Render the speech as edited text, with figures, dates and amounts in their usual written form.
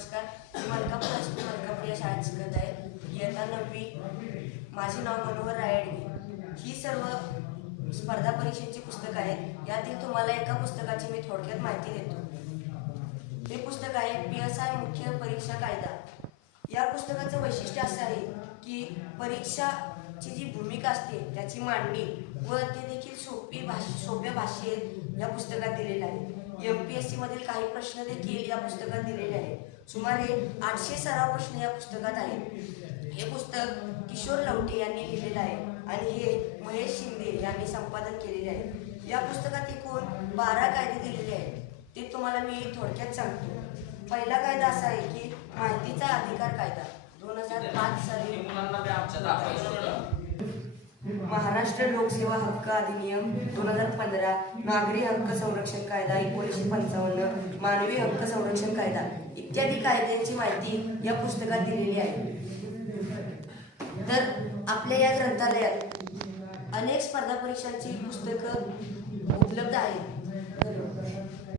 नमस्कार. मी मलकापूर या शाळेत शिकत आहे. इयत्ता 9वी. माझे नाव मनोहर रायडगे. ही सर्व स्पर्धा परीक्षेची पुस्तकं आहेत. यातील तुम्हाला एका पुस्तकाची मी थोडक्यात माहिती देतो. ते पुस्तक आहे PSI मुख्य परीक्षा कायदा. या पुस्तकाचं वैशिष्ट्य असं आहे की परीक्षाची जी भूमिका असते त्याची मांडणी व ते देखील सोप्या भाषेत या पुस्तकात दिलेलं आहे. MPSC मधील काही प्रश्न देखील या पुस्तकात दिलेले आहेत. सुमारे 800 सराव प्रश्न या पुस्तकात आहेत. हे पुस्तक किशोर लवटे यांनी लिहिलेलं आहे आणि हे महेश शिंदे यांनी संपादन केलेले आहे. या पुस्तकात एकूण 12 कायदे दिलेले आहेत. ते तुम्हाला मी थोडक्यात सांगतो. पहिला कायदा असा आहे की माहितीचा अधिकार कायदा 2005 साली महाराष्ट्र लोकसेवा हक्क अधिनियम 2015, नागरी हक्क संरक्षण कायदा 1955, मानवी हक्क संरक्षण कायदा इत्यादी कायद्यांची माहिती या पुस्तकात दिलेली आहे. तर आपल्या या ग्रंथालयात अनेक स्पर्धा परीक्षांची पुस्तकं उपलब्ध आहेत.